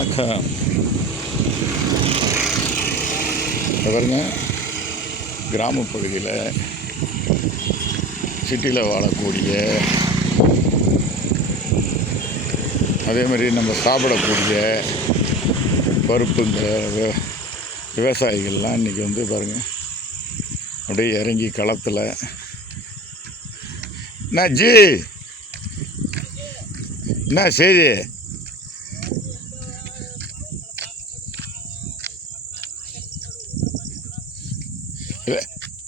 வணக்கம். பாருங்க, கிராம பகுதியில் சிட்டியில் வாழக்கூடிய அதே மாதிரி நம்ம சாப்பிடக்கூடிய பருப்புங்க விவசாயிகள்லாம் இன்றைக்கி வந்து பாருங்கள் அப்படியே இறங்கி களத்தில் என்ன ஜி என்ன சரி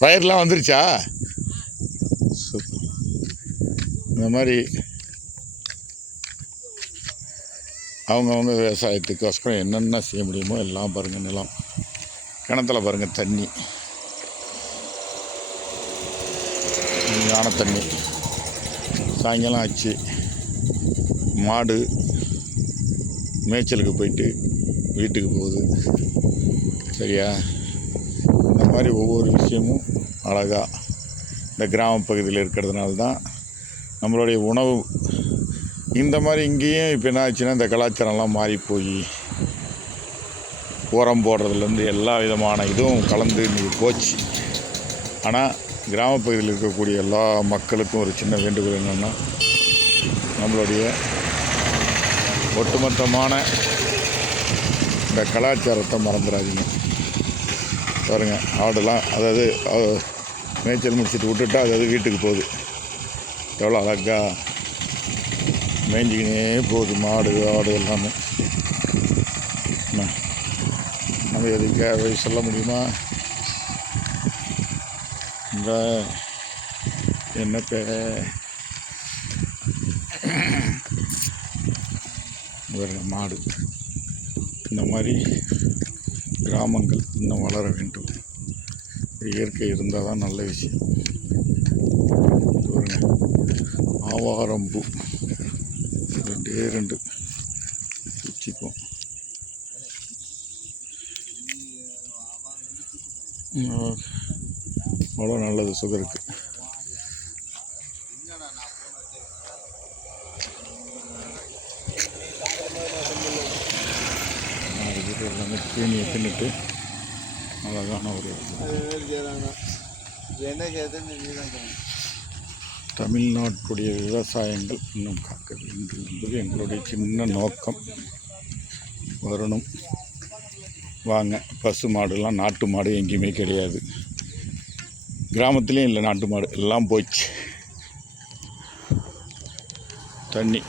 பயிரெலாம் வந்துருச்சா? சூப்பர். இந்த மாதிரி அவங்கவுங்க விவசாயத்துக்கோசரம் என்னென்ன செய்ய முடியுமோ எல்லாம் பாருங்கள். நிலம் கிணத்துல பாருங்கள், தண்ணி ஞான தண்ணி. சாயங்காலம் ஆச்சு, மாடு மேய்ச்சலுக்கு போயிட்டு வீட்டுக்கு போகுது. சரியா? இந்த மாதிரி ஒவ்வொரு விஷயமும் அழகாக இந்த கிராம பகுதியில் இருக்கிறதுனால தான் நம்மளுடைய உணவு இந்த மாதிரி. இங்கேயும் இப்போ என்ன ஆச்சுன்னா, இந்த கலாச்சாரம்லாம் மாறி போய் உரம் போடுறதுலேருந்து எல்லா விதமான இதுவும் கலந்து இன்றைக்கி போச்சு. ஆனால் கிராம பகுதியில் இருக்கக்கூடிய எல்லா மக்களுக்கும் ஒரு சின்ன வேண்டுகோள் என்னென்னா, நம்மளுடைய ஒட்டுமொத்தமான இந்த கலாச்சாரத்தை மறந்துடாதீங்க. பாருங்கள், ஆடுலாம் அதாவது மேய்ச்சல் முடிச்சுட்டு விட்டுட்டா அதாவது வீட்டுக்கு போகுது. எவ்வளோ அழகாக மேய்ஞ்சிக்கினே போகுது மாடு ஆடு எல்லாமே. நம்ம எதுக்காக சொல்ல முடியுமா? இந்த என்ன மாடு இந்த மாதிரி கிராமங்கள் இன்னும் வளர வேண்டும். இயற்கை இருந்தால் தான் நல்ல விஷயம். ஆவாரம்பூ 2 வச்சுப்போம். அவ்வளோ நல்லது சுகருக்கு. எல்லாமே தேனியை தின்னுட்டு அழகான ஒரு தமிழ்நாட்டுடைய விவசாயங்கள் இன்னும் காக்க வேண்டும் என்பது எங்களுடைய சின்ன நோக்கம். வரணும் வாங்க. பசு மாடுலாம், நாட்டு மாடு எங்கேயுமே கிடையாது. கிராமத்துலேயும் இல்லை நாட்டு மாடு, எல்லாம் போச்சு. தண்ணி